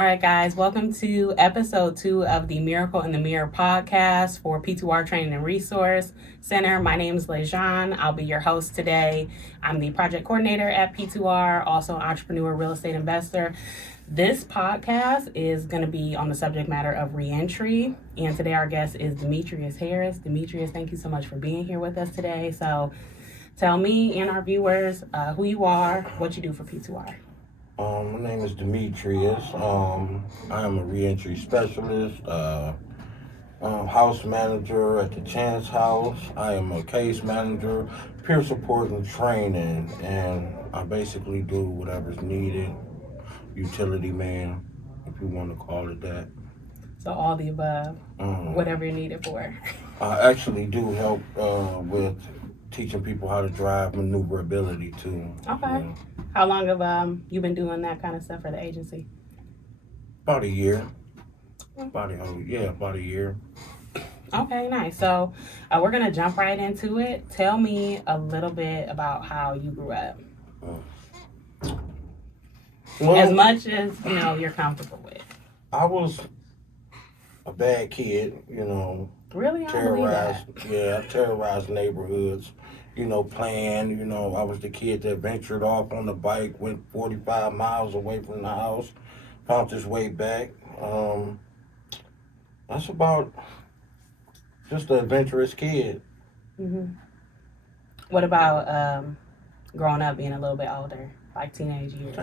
All right, guys, welcome to episode 2 of the Miracle in the Mirror podcast for P2R Training and Resource Center. My name is Lejean. I'll be your host today. I'm the project coordinator at P2R, also an entrepreneur, real estate investor. This podcast is going to be on the subject matter of reentry, and today our guest is Demetrius Harris. Demetrius, thank you so much for being here with us today. So tell me and our viewers who you are, what you do for P2R. My name is Demetrius. I am a reentry specialist, house manager at the Chance House. I am a case manager, peer support and training, and I basically do whatever's needed. Utility man, if you want to call it that. So all the above, whatever you're needed for. I actually do help with teaching people how to drive, maneuverability too. Okay. Yeah. How long have you been doing that kind of stuff for the agency? About a year. About a year. Okay, nice. So we're gonna jump right into it. Tell me a little bit about how you grew up, as much as you're comfortable with. I was a bad kid, Really, I believe that. I terrorized neighborhoods, playing, I was the kid that ventured off on the bike, went 45 miles away from the house, found his way back. That's about just an adventurous kid. Mm-hmm. What about growing up, being a little bit older, like teenage years?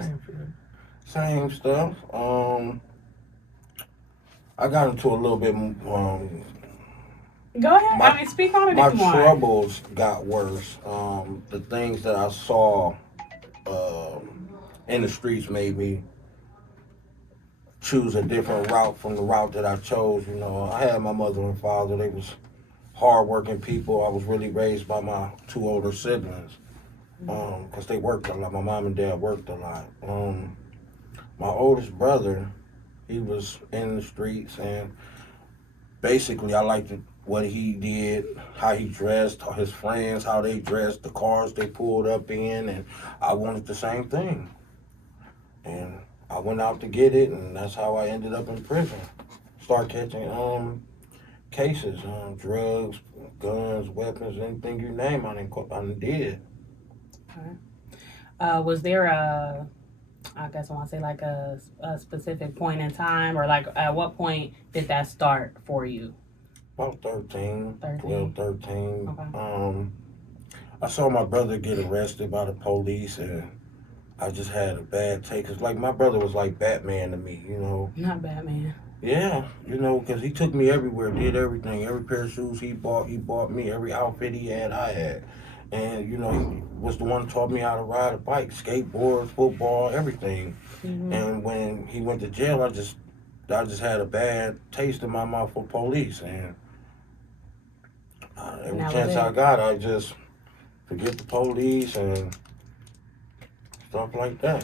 Same stuff. I got into a little bit. Go ahead. Speak on it. My troubles got worse. The things that I saw in the streets made me choose a different route from the route that I chose. I had my mother and father. They was hardworking people. I was really raised by my two older siblings because they worked a lot. My mom and dad worked a lot. My oldest brother, he was in the streets, and basically I liked what he did, how he dressed, his friends, how they dressed, the cars they pulled up in, and I wanted the same thing. And I went out to get it, and that's how I ended up in prison. Start catching cases, drugs, guns, weapons, anything you name, I did. Okay. Was there I guess I want to say like a specific point in time, or like at what point did that start for you? About 13. 12, 13. Okay. I saw my brother get arrested by the police, and I just had a bad take. Cause like my brother was like Batman to me, Not Batman. Yeah, because he took me everywhere, did everything. Every pair of shoes he bought me. Every outfit he had, I had. And, he was the one who taught me how to ride a bike, skateboard, football, everything. Mm-hmm. And when he went to jail, I just had a bad taste in my mouth for police. And every chance I got, I just forget the police and stuff like that.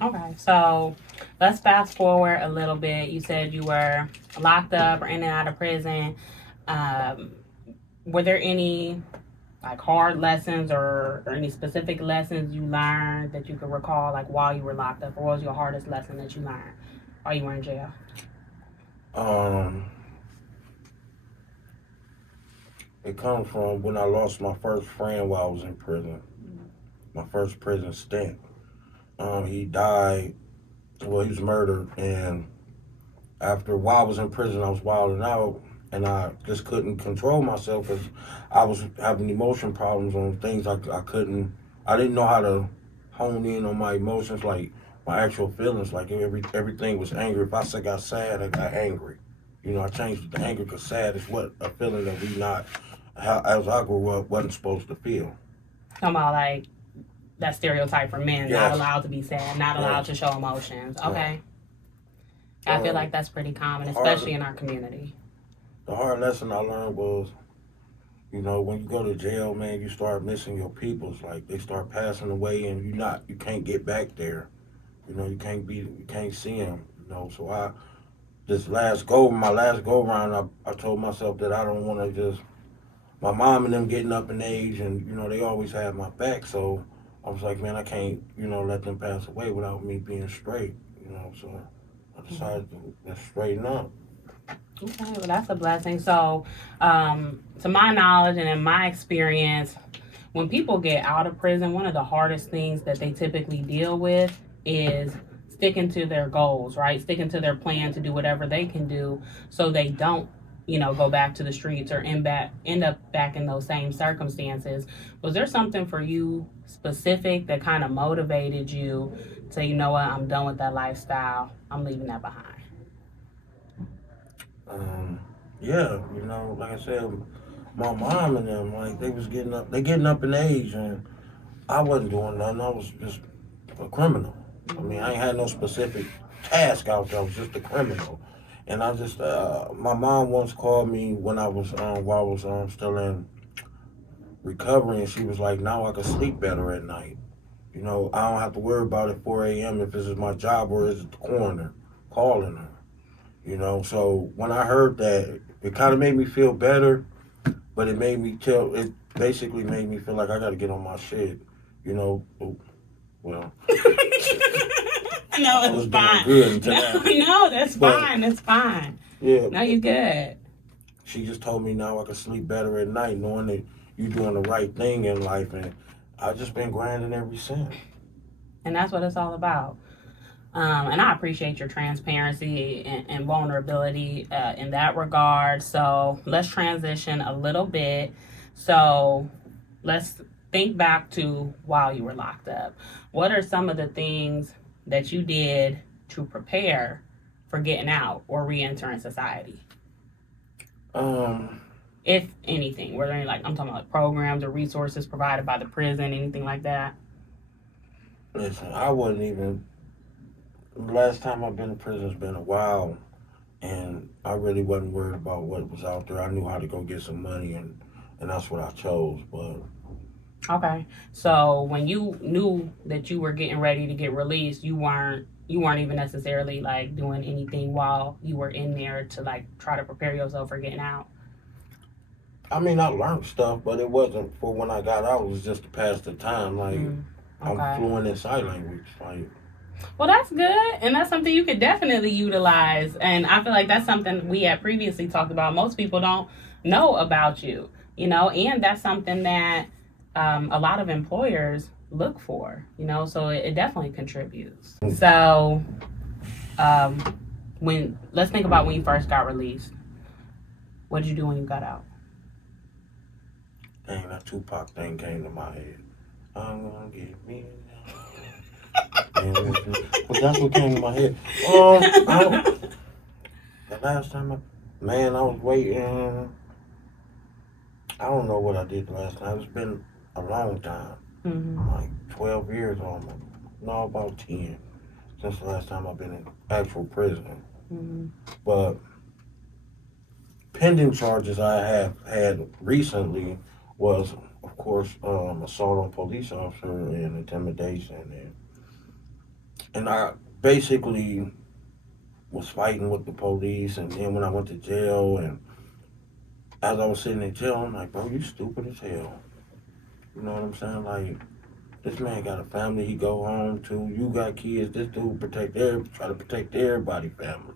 Okay, so let's fast forward a little bit. You said you were locked up or in and out of prison. Were there any like hard lessons or any specific lessons you learned that you could recall, like while you were locked up? Or what was your hardest lesson that you learned while you were in jail? It comes from when I lost my first friend while I was in prison. My first prison stint. He died. Well, he was murdered, and while I was in prison, I was wilding out, and I just couldn't control myself because I was having emotion problems on things I didn't know how to hone in on my emotions, like my actual feelings. Like everything was angry. If I got sad, I got angry. I changed it to anger because sad is a feeling that as I grew up, wasn't supposed to feel. Talking about like that stereotype for men, yes. Not allowed to be sad, not allowed to show emotions. Okay. I feel like that's pretty common, especially in our community. The hard lesson I learned was, when you go to jail, man, you start missing your peoples. Like they start passing away, and you can't get back there. You can't see them. So my last go round, I told myself that I don't want to just. My mom and them getting up in age, and they always had my back. So I was like, man, I can't let them pass away without me being straight. So I decided to straighten up. Okay, well, that's a blessing. So, to my knowledge and in my experience, when people get out of prison, one of the hardest things that they typically deal with is sticking to their goals, right? Sticking to their plan to do whatever they can do so they don't, go back to the streets or end up back in those same circumstances. Was there something for you specific that kind of motivated you to say, you know what, I'm done with that lifestyle. I'm leaving that behind? Um, yeah, like I said, my mom and them, like they getting up in age, and I wasn't doing nothing. I was just a criminal. I mean, I ain't had no specific task out there. I was just a criminal. And I just, my mom once called me when I was, while I was still in recovery, and she was like, now I can sleep better at night. I don't have to worry about at 4 a.m. if this is my job or is it the coroner calling her. So when I heard that, it kind of made me feel better, but it basically made me feel like I got to get on my shit. Well, No, I it's was fine. doing good No, that's But- fine. That's fine. Yeah. No, you're good. She just told me now I can sleep better at night, knowing that you're doing the right thing in life, and I've just been grinding ever since. And that's what it's all about. And I appreciate your transparency and vulnerability in that regard. So let's transition a little bit. So let's think back to while you were locked up. What are some of the things that you did to prepare for getting out or re-entering society? If anything, were there any, I'm talking about programs or resources provided by the prison, anything like that? Listen, I wasn't even. The last time I've been in prison has been a while, and I really wasn't worried about what was out there. I knew how to go get some money, and that's what I chose. But okay, so when you knew that you were getting ready to get released, you weren't even necessarily doing anything while you were in there to try to prepare yourself for getting out. I mean, I learned stuff, but it wasn't for when I got out. It was just to pass the time. Okay. I'm fluent in sign language. Well, that's good, and that's something you could definitely utilize. And I feel like that's something we had previously talked about. Most people don't know about you, and that's something that a lot of employers look for, so it definitely contributes. So let's think about when you first got released. What did you do when you got out? Dang, that Tupac thing came to my head. I'm gonna get me. But that's what came to my head. The last time I was waiting. I don't know what I did the last time. It's been a long time. Like 12 years almost. No, about 10. Since the last time I've been in actual prison. But pending charges I have had recently was, of course, assault on police officer and intimidation. And I basically was fighting with the police, and then when I went to jail, and as I was sitting in jail, I'm like, bro, you stupid as hell. You know what I'm saying? This man got a family he go home to. You got kids. This dude try to protect everybody's family.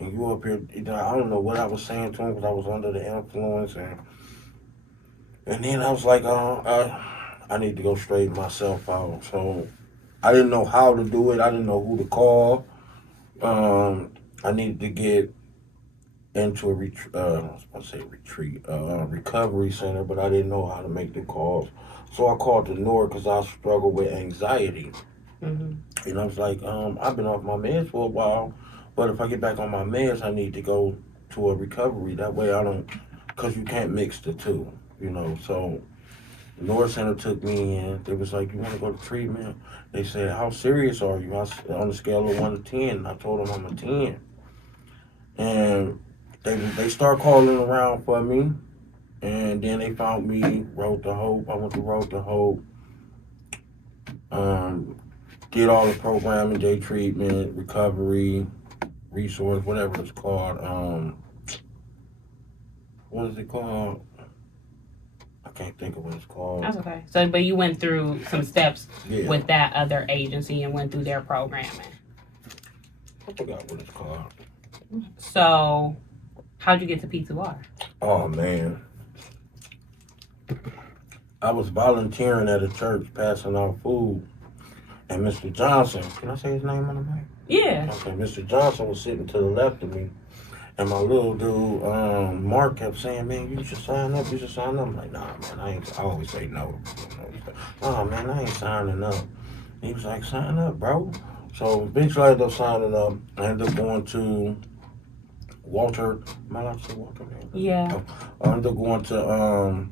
And you up here, I don't know what I was saying to him because I was under the influence. And then I was like, I need to go straighten myself out. So I didn't know how to do it. I didn't know who to call. I needed to get into a recovery center, but I didn't know how to make the calls. So I called the North because I struggled with anxiety. And I was like, I've been off my meds for a while, but if I get back on my meds, I need to go to a recovery. That way I don't, because you can't mix the two, So the North Center took me in. They was like, you want to go to treatment? They said, how serious are you? On a scale of 1 to 10. I told them I'm a 10. And they start calling around for me. And then they found me, Road to Hope. I went to Road to Hope. Did all the programming, day treatment, recovery, resource, whatever it's called. What is it called? I can't think of what it's called. That's okay. So, but you went through some steps Yeah. with that other agency and went through their programming. I forgot what it's called. So, how'd you get to P2R? Oh man, I was volunteering at a church, passing out food, and Mr. Johnson. Can I say his name on the mic? Yeah. Okay, Mr. Johnson was sitting to the left of me, and my little dude, Mark, kept saying, "Man, you should sign up. You should sign up." I'm like, "Nah, man, I ain't." I always say no. "Oh man, I ain't signing up." He was like, "Sign up, bro." So eventually I ended up signing up. I ended up going to Walter. Am I allowed to say Walter? Yeah. I ended up going to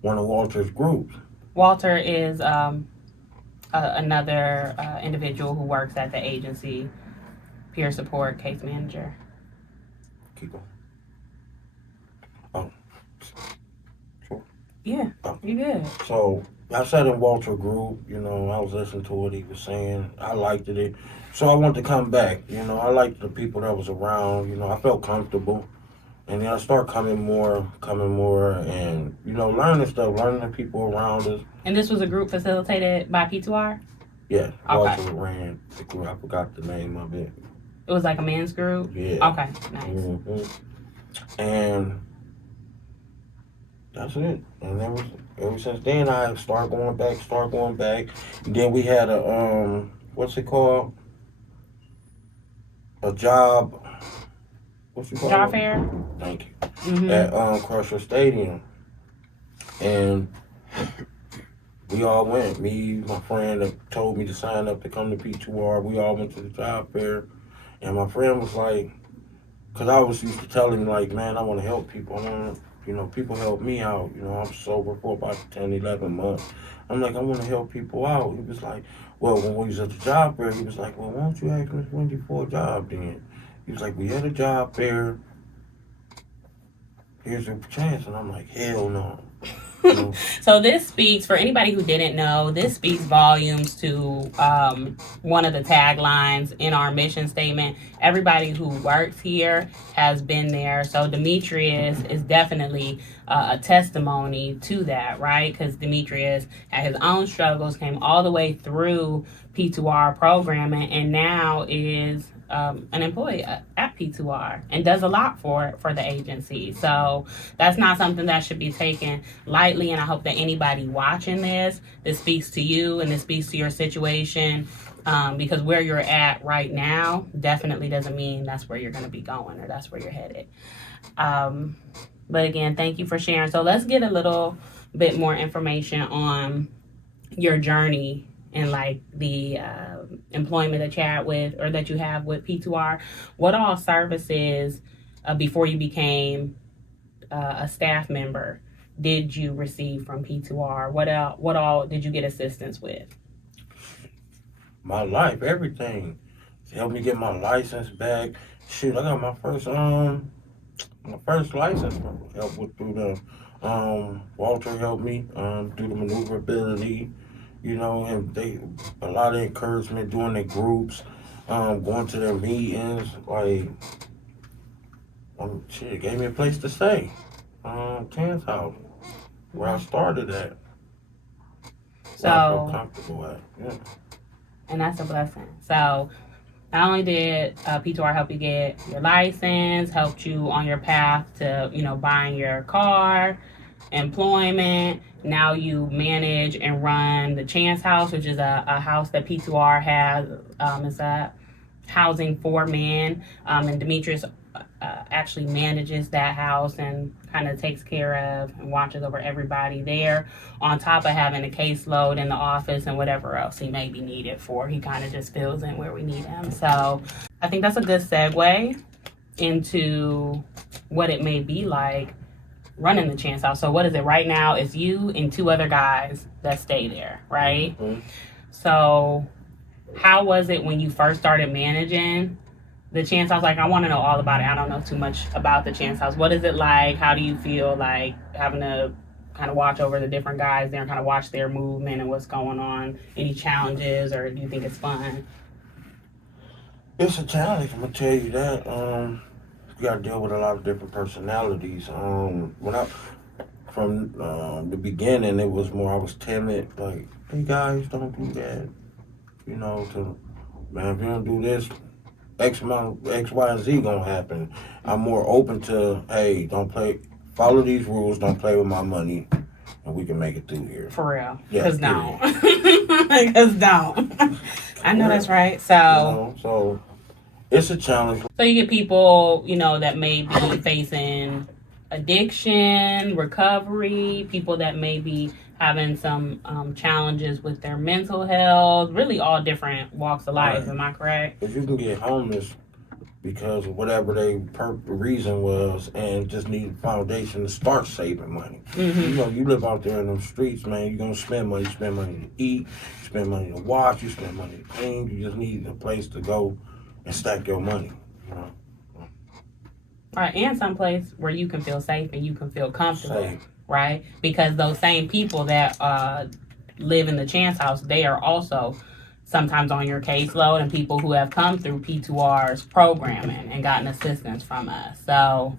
one of Walter's groups. Walter is another individual who works at the agency, peer support case manager. Keep going. Oh, sure. Yeah, you good. So I sat in Walter group. You know, I was listening to what he was saying. I liked it. So I wanted to come back. You know, I liked the people that was around. You know, I felt comfortable. And then I start coming more, and, you know, learning stuff, learning the people around us. And this was a group facilitated by P2R? Yeah, Okay. Walter ran the group. I forgot the name of it. It was like a men's group? Yeah. Okay, nice. Mm-hmm. And that's it. And ever since then, I started going back. And then we had a, what's it called? A job. What's it called? Job fair? Thank you. Mm-hmm. At Crusher Stadium. And we all went. Me, my friend that told me to sign up to come to P2R, we all went to the job fair. And my friend was like, because I was used to tell him, like, man, I want to help people. I want to, you know, people help me out. You know, I'm sober for about 10, 11 months. I'm like, I want to help people out. He was like, well, when we was at the job fair, he was like, well, why don't you ask Miss Wendy for a job then? He was like, we had a job fair. Here's your chance. And I'm like, hell no. So this speaks, for anybody who didn't know, this speaks volumes to one of the taglines in our mission statement. Everybody who works here has been there. So Demetrius is definitely a testimony to that, right? Because Demetrius had his own struggles, came all the way through P2R programming, and now is an employee at P2R and does a lot for the agency. So that's not something that should be taken lightly. And I hope that anybody watching this speaks to you and this speaks to your situation, because where you're at right now definitely doesn't mean that's where you're going to be going or that's where you're headed. But again, thank you for sharing. So let's get a little bit more information on your journey and like the employment that you had with, or that you have with P2R. What all services before you became a staff member did you receive from P2R? What all did you get assistance with? My life, everything. Helped me get my license back. Shoot, I got my first license. Helped with through the Walter helped me through the maneuverability. You know, and they a lot of encouragement doing their groups, going to their meetings. Like, shit, gave me a place to stay. Ken's house, where I started at. So I feel comfortable at. Yeah. And that's a blessing. So not only did P2R help you get your license, helped you on your path to, you know, buying your car, employment. Now you manage and run the Chance House, which is a house that P2R has. It's a housing for men. And Demetrius actually manages that house and kind of takes care of and watches over everybody there, on top of having a caseload in the office and whatever else he may be needed for. He kind of just fills in where we need him. So I think that's a good segue into what it may be like running the Chance House. So what is it right now? It's you and two other guys that stay there, right? Mm-hmm. So how was it when you first started managing the Chance House? Like, I want to know all about it. I don't know too much about the Chance House. What is it like? How do you feel like having to kind of watch over the different guys there and kind of watch their movement and what's going on? Any challenges, or do you think it's fun? It's a challenge, I'm gonna tell you that. You gotta deal with a lot of different personalities. From the beginning, it was more I was timid, like, hey guys, don't do that. You know, man, if you don't do this, X, Y, and Z gonna happen. I'm more open to, hey, follow these rules, don't play with my money, and we can make it through here. For real. Yeah, Because don't. Because don't. I know that's right. So, so it's a challenge. So you get people, that may be facing addiction, recovery, people that may be having some challenges with their mental health, really all different walks of life. Right. Am I correct? If you can get homeless because of whatever the reason was and just need a foundation to start saving money. Mm-hmm. You live out there in them streets, man, you're going to spend money. You spend money to eat, you spend money to watch, you spend money to clean. You just need a place to go and stack your money. All right, and someplace where you can feel safe and you can feel comfortable. Safe. Right? Because those same people that live in the Chance House, they are also sometimes on your caseload, and people who have come through P2R's programming and gotten assistance from us. So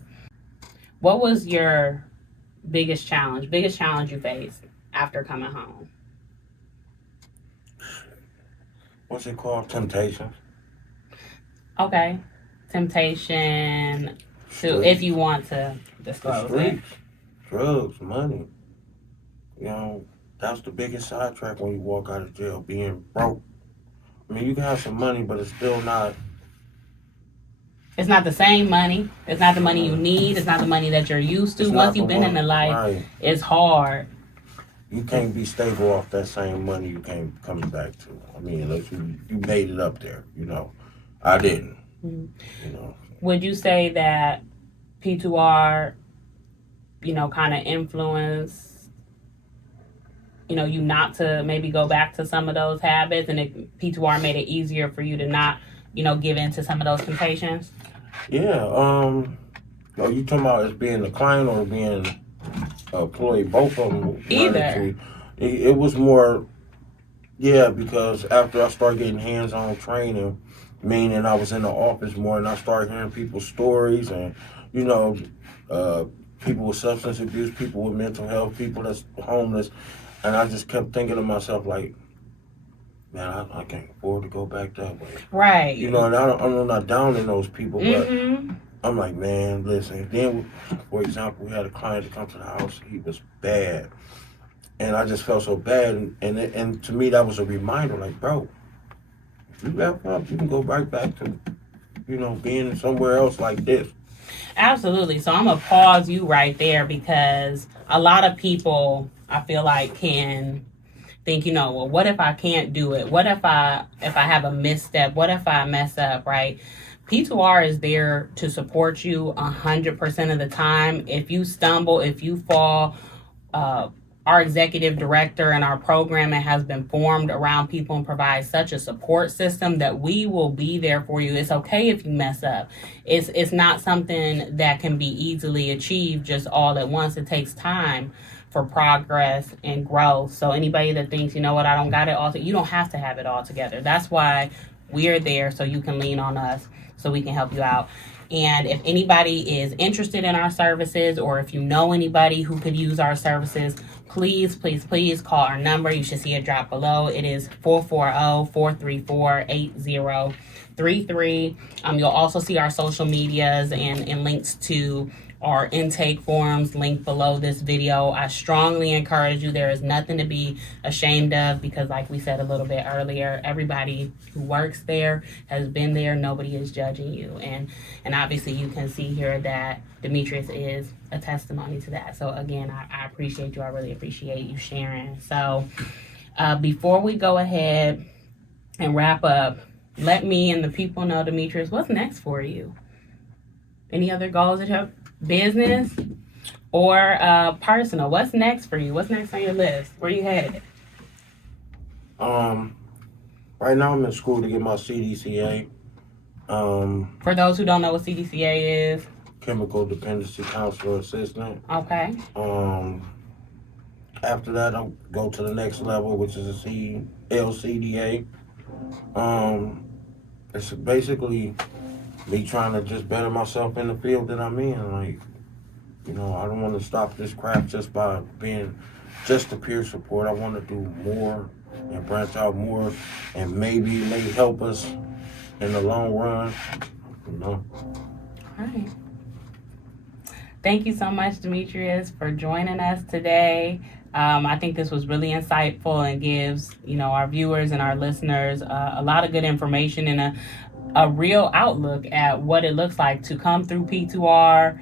what was your biggest challenge you faced after coming home? What's it called? Temptation. Okay. Temptation to, if you want to disclose it. Drugs, money. That's the biggest sidetrack when you walk out of jail, being broke. I mean, you can have some money, but it's still not. It's not the same money. It's not the money you need. It's not the money that you're used to. Once you've been in the life, right. It's hard. You can't be stable off that same money you came coming back to. I mean, unless you made it up there, I didn't. Mm-hmm. Would you say that P2R, kind of influenced, you not to maybe go back to some of those habits, and P2R made it easier for you to not, give in to some of those temptations? Yeah. Are you talking about as being a client or being an employee? Both of them. Either. It was more, because after I started getting hands-on training, meaning I was in the office more, and I started hearing people's stories, and, people with substance abuse, people with mental health, people that's homeless. And I just kept thinking to myself, like, man, I can't afford to go back that way. Right. And I'm not down in those people, but I'm like, man, listen. Then, for example, we had a client that come to the house. He was bad. And I just felt so bad. And to me, that was a reminder, like, bro, if you F up, you can go right back to, being somewhere else like this. Absolutely. So I'm going to pause you right there, because a lot of people, I feel like, can think, well, what if I can't do it? What if I have a misstep? What if I mess up, right? P2R is there to support you 100% of the time. If you stumble, if you fall, our executive director and our programming has been formed around people and provides such a support system that we will be there for you. It's okay if you mess up. It's not something that can be easily achieved just all at once. It takes time for progress and growth. So anybody that thinks, I don't got it all, you don't have to have it all together. That's why we're there, so you can lean on us, so we can help you out. And if anybody is interested in our services, or if you know anybody who could use our services, please call our number. You should see it drop below. It is 440-434-8033. You'll also see our social medias and links to our intake forms linked below this video. I strongly encourage you. There is nothing to be ashamed of, because like we said a little bit earlier, everybody who works there has been there. Nobody is judging you. And obviously you can see here that Demetrius is a testimony to that. So again, I appreciate you. I really appreciate you sharing. So before we go ahead and wrap up, let me and the people know, Demetrius, what's next for you? Any other goals that you have? Business or personal? What's next for you? What's next on your list? Where you headed? Right now I'm in school to get my CDCA. For those who don't know what CDCA is, Chemical Dependency Counselor Assistant. Okay. After that, I'll go to the next level, which is a LCDA. It's basically me trying to just better myself in the field that I'm in. Like, I don't want to stop this craft just by being just a peer support. I want to do more and branch out more, and maybe may help us in the long run, you know. All right. Thank you so much, Demetrius, for joining us today. I think this was really insightful and gives, our viewers and our listeners a lot of good information and a real outlook at what it looks like to come through P2R,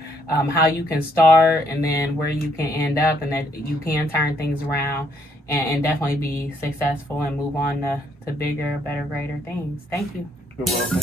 how you can start, and then where you can end up, and that you can turn things around and definitely be successful and move on to bigger, better, greater things. Thank you. You're welcome.